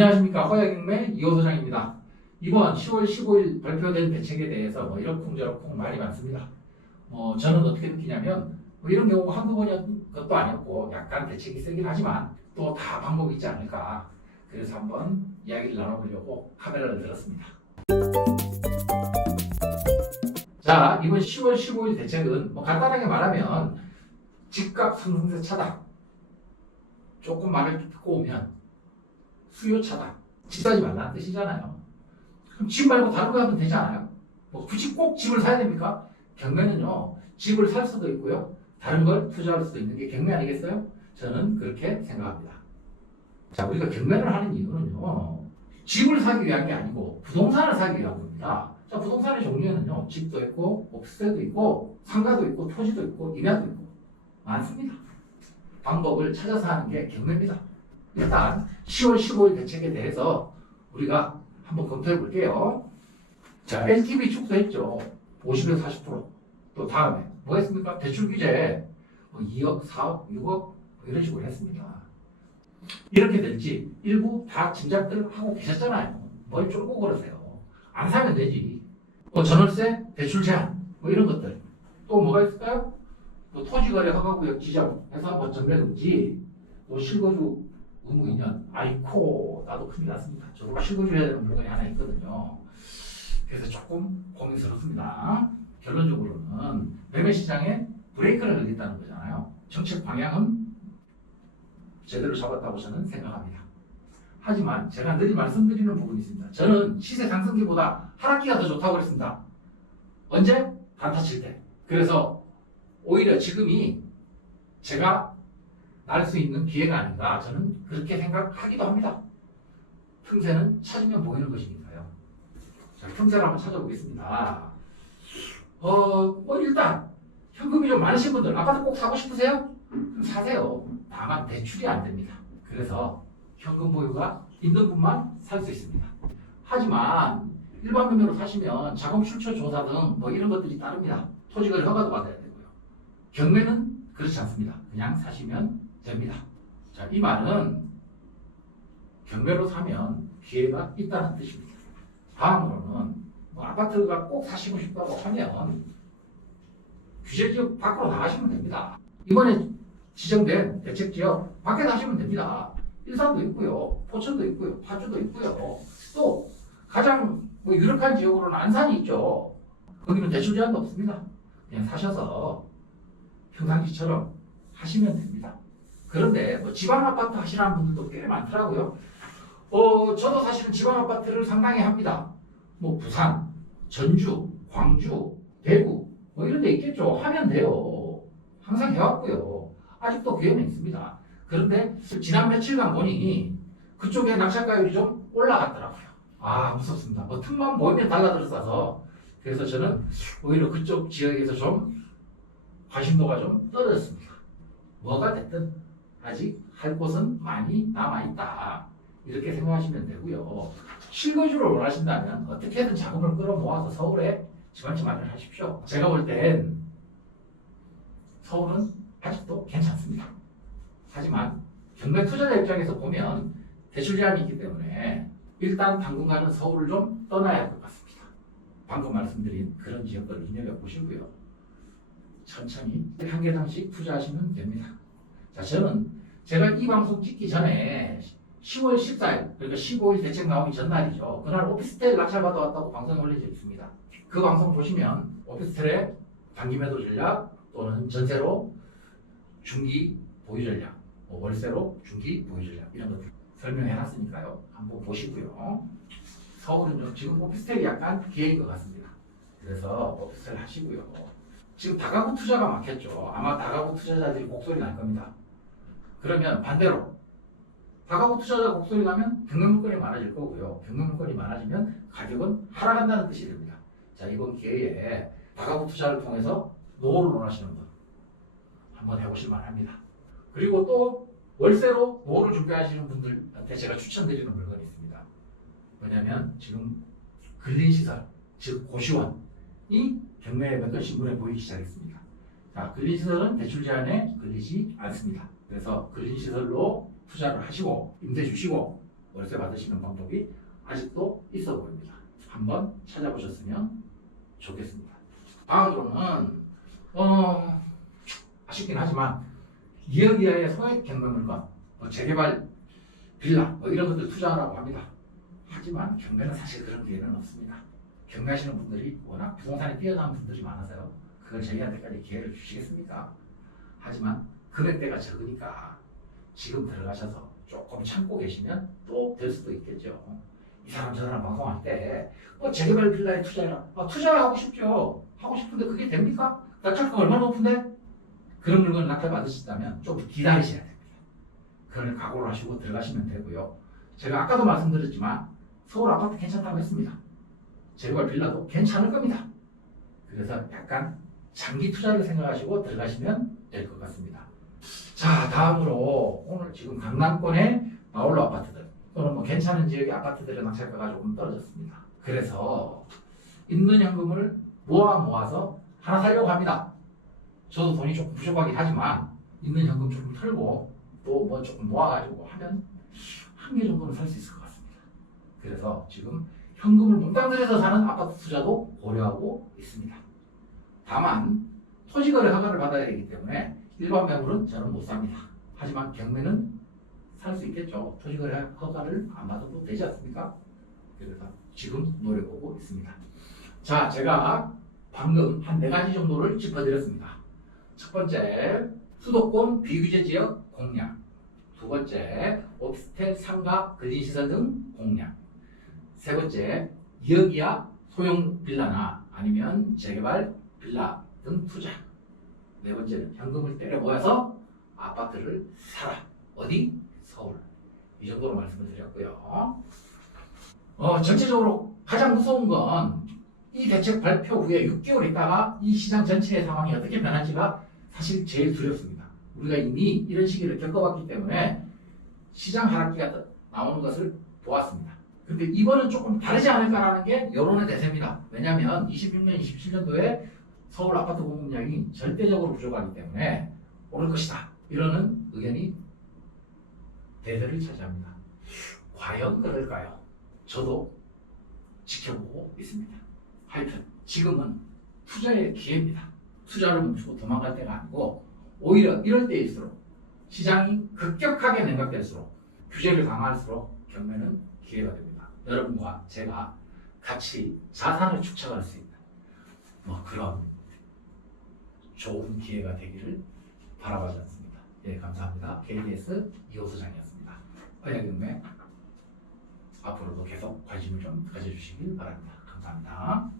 안녕하십니까 허야경매 이호 소장입니다. 이번 10월 15일 발표된 대책에 대해서 뭐 이러쿵저러쿵 말이 많습니다. 어, 저는 어떻게 느끼냐면 뭐 이런 경우가 한두 번이었던 것도 아니었고 약간 대책이 세긴 하지만 또 다 방법이 있지 않을까 그래서 한번 이야기를 나눠보려고 카메라를 들었습니다. 자 이번 10월 15일 대책은 뭐 간단하게 말하면 집값 상승세 차단 조금 말을 듣고 오면 수요 차단 집 사지 말라는 뜻이잖아요. 그럼 집 말고 다른 거 하면 되지 않아요? 뭐 굳이 꼭 집을 사야 됩니까? 경매는요 집을 살 수도 있고요 다른 걸 투자할 수도 있는 게 경매 아니겠어요? 저는 그렇게 생각합니다. 자 우리가 경매를 하는 이유는요 집을 사기 위한 게 아니고 부동산을 사기 위한 겁니다. 자 부동산의 종류에는요 집도 있고 옵스테도 있고 상가도 있고 토지도 있고 임야도 있고 많습니다. 방법을 찾아서 하는 게 경매입니다. 일단 10월 15일 대책에 대해서 우리가 한번 검토해 볼게요. 자, LTV 축소했죠. 50에서 40%. 또 다음에 뭐 했습니까? 대출 규제 뭐 2억, 4억, 6억 뭐 이런 식으로 했습니다. 이렇게 될지 일부 다 짐작들 하고 계셨잖아요. 뭘 쫄고 그러세요. 안 사면 되지. 뭐 전월세, 대출 제한 뭐 이런 것들. 또 뭐가 있을까요? 뭐 토지거래 허가구역 지정 해서 뭐 전면 금지, 또 실거주 의무 2년. 아이코 나도 큰일 났습니다. 저도 실거주해야 되는 물건이 하나 있거든요. 그래서 조금 고민스럽습니다. 결론적으로는 매매 시장에 브레이크를 걸겠다는 거잖아요. 정책 방향은 제대로 잡았다고 저는 생각합니다. 하지만 제가 늘 말씀드리는 부분이 있습니다. 저는 시세 상승기보다 하락기가 더 좋다고 그랬습니다. 언제? 단타 칠 때. 그래서 오히려 지금이 제가 날수 있는 기회가 아닌가 저는 그렇게 생각하기도 합니다. 틈새는 찾으면 보이는 것이니까요. 자, 틈새를 한번 찾아보겠습니다. 어, 뭐 일단 현금이 좀 많으신 분들 아파트 꼭 사고 싶으세요? 그럼 사세요. 다만 대출이 안 됩니다. 그래서 현금 보유가 있는 분만 살 수 있습니다. 하지만 일반 매매로 사시면 자금 출처 조사 등 뭐 이런 것들이 따릅니다. 토지거래 허가도 받아야 되고요. 경매는 그렇지 않습니다. 그냥 사시면 됩니다. 자, 이 말은 경매로 사면 기회가 있다는 뜻입니다. 다음으로는 뭐 아파트가 꼭 사시고 싶다고 하면 규제 지역 밖으로 나가시면 됩니다. 이번에 지정된 대책 지역 밖에 나시면 됩니다. 일산도 있고요, 포천도 있고요, 파주도 있고요. 또 가장 뭐 유력한 지역으로는 안산이 있죠. 거기는 대출 제한도 없습니다. 그냥 사셔서 평상시처럼 하시면 됩니다. 그런데 뭐 지방 아파트 하시는 분들도 꽤 많더라고요. 어, 저도 사실은 지방 아파트를 상당히 합니다. 뭐 부산, 전주, 광주, 대구 뭐 이런 데 있겠죠. 하면 돼요. 항상 해왔고요. 아직도 기회는 있습니다. 그런데 지난 며칠간 보니 그쪽에 낙찰가율이 좀 올라갔더라고요. 아 무섭습니다. 뭐 틈만 보이면 달라들어서 그래서 저는 오히려 그쪽 지역에서 좀 관심도가 좀 떨어졌습니다. 뭐가 됐든 아직 할 곳은 많이 남아있다. 이렇게 생각하시면 되고요. 실거주를 원하신다면 어떻게든 자금을 끌어모아서 서울에 집한채 마련하십시오. 제가 볼 땐 서울은 아직도 괜찮습니다. 하지만 경매 투자자 입장에서 보면 대출 제한이 있기 때문에 일단 당분간은 서울을 좀 떠나야 할 것 같습니다. 방금 말씀드린 그런 지역들을 눈여겨보시고요. 천천히 한 개당씩 투자하시면 됩니다. 자, 저는 제가 이 방송 찍기 전에 10월 14일, 그러니까 15일 대책 나오기 전날이죠. 그날 오피스텔 낙찰 받아 왔다고 방송에 올려져 있습니다. 그 방송 보시면 오피스텔의 단기 매도 전략 또는 전세로 중기 보유 전략, 뭐 월세로 중기 보유 전략 이런 것들 설명해 놨으니까요. 한번 보시고요. 서울은 좀 지금 오피스텔이 약간 기회인 것 같습니다. 그래서 오피스텔 하시고요. 지금 다가구 투자가 많겠죠. 아마 다가구 투자자들이 목소리 날 겁니다. 그러면 반대로 다가구 투자자 목소리 나면 경매 물건이 많아질 거고요. 경매 물건이 많아지면 가격은 하락한다는 뜻이 됩니다. 자 이번 기회에 다가구 투자를 통해서 노후를 원하시는 분 한번 해보실 만합니다. 그리고 또 월세로 노후를 준비하시는 분들한테 제가 추천드리는 물건이 있습니다. 뭐냐면 지금 근린시설, 즉 고시원이 경매 몇건 신문에 보이기 시작했습니다. 자, 근린시설은 대출 제한에 걸리지 않습니다. 그래서 근린시설로 투자를 하시고 임대 주시고 월세 받으시는 방법이 아직도 있어 보입니다. 한번 찾아보셨으면 좋겠습니다. 다음으로는 어, 아쉽긴 하지만 2억 이하의 소액 경매물건, 뭐 재개발 빌라 뭐 이런 것들 투자하라고 합니다. 하지만 경매는 사실 그런 기회는 없습니다. 경매하시는 분들이 워낙 부동산에 뛰어난 분들이 많아서요. 그걸 저희한테까지 기회를 주시겠습니까? 하지만 금액대가 적으니까 지금 들어가셔서 조금 참고 계시면 또 될 수도 있겠죠. 이 사람 저 사람 방송할 때 어, 재개발 빌라에 투자해라. 아, 투자하고 싶죠. 하고 싶은데 그게 됩니까? 낙찰가 얼마나 높은데? 그런 물건을 낙찰 받으신다면 좀 기다리셔야 됩니다. 그걸 각오를 하시고 들어가시면 되고요. 제가 아까도 말씀드렸지만 서울 아파트 괜찮다고 했습니다. 재개발 빌라도 괜찮을 겁니다. 그래서 약간 장기 투자를 생각하시고 들어가시면 될 것 같습니다. 자, 다음으로 오늘 지금 강남권의 마을로 아파트들 또는 뭐 괜찮은 지역의 아파트들의 낙찰가가 조금 떨어졌습니다. 그래서 있는 현금을 모아 모아서 하나 살려고 합니다. 저도 돈이 조금 부족하긴 하지만 있는 현금 조금 털고 또 뭐 조금 모아가지고 하면 한 개 정도는 살 수 있을 것 같습니다. 그래서 지금 현금을 몽땅 들여서 사는 아파트 투자도 고려하고 있습니다. 다만 토지거래 허가를 받아야 되기 때문에 일반 매물은 저는 못 삽니다. 하지만 경매는 살 수 있겠죠. 토지거래 허가를 안 받아도 되지 않습니까? 그래서 지금 노려보고 있습니다. 자, 제가 방금 한 네 가지 정도를 짚어드렸습니다. 첫 번째, 수도권 비규제 지역 공략. 두 번째, 오피스텔 상가 근린시설 등 공략. 세 번째, 2억 이하 소형 빌라나 아니면 재개발 빌라 등 투자. 네 번째는 현금을 때려 모아서 아파트를 사라. 어디? 서울. 이 정도로 말씀을 드렸고요. 어, 전체적으로 가장 무서운 건 이 대책 발표 후에 6개월 있다가 이 시장 전체의 상황이 어떻게 변할지가 사실 제일 두렵습니다. 우리가 이미 이런 시기를 겪어봤기 때문에 시장 하락기가 떠- 나오는 것을 보았습니다. 근데 이번은 조금 다르지 않을까라는 게 여론의 대세입니다. 왜냐하면 26년, 27년도에 서울 아파트 공급량이 절대적으로 부족하기 때문에 오를 것이다. 이러는 의견이 대세를 차지합니다. 과연 그럴까요? 저도 지켜보고 있습니다. 하여튼 지금은 투자의 기회입니다. 투자를 멈추고 도망갈 때가 아니고 오히려 이럴 때일수록 시장이 급격하게 냉각될수록 규제를 강화할수록 경매는 기회가 됩니다. 여러분과 제가 같이 자산을 축적할 수 있는 뭐 그런 좋은 기회가 되기를 바라보지 않습니다. 예, 감사합니다. KBS 이호수장이었습니다. 언약경매 앞으로도 계속 관심을 좀 가져주시길 바랍니다. 감사합니다.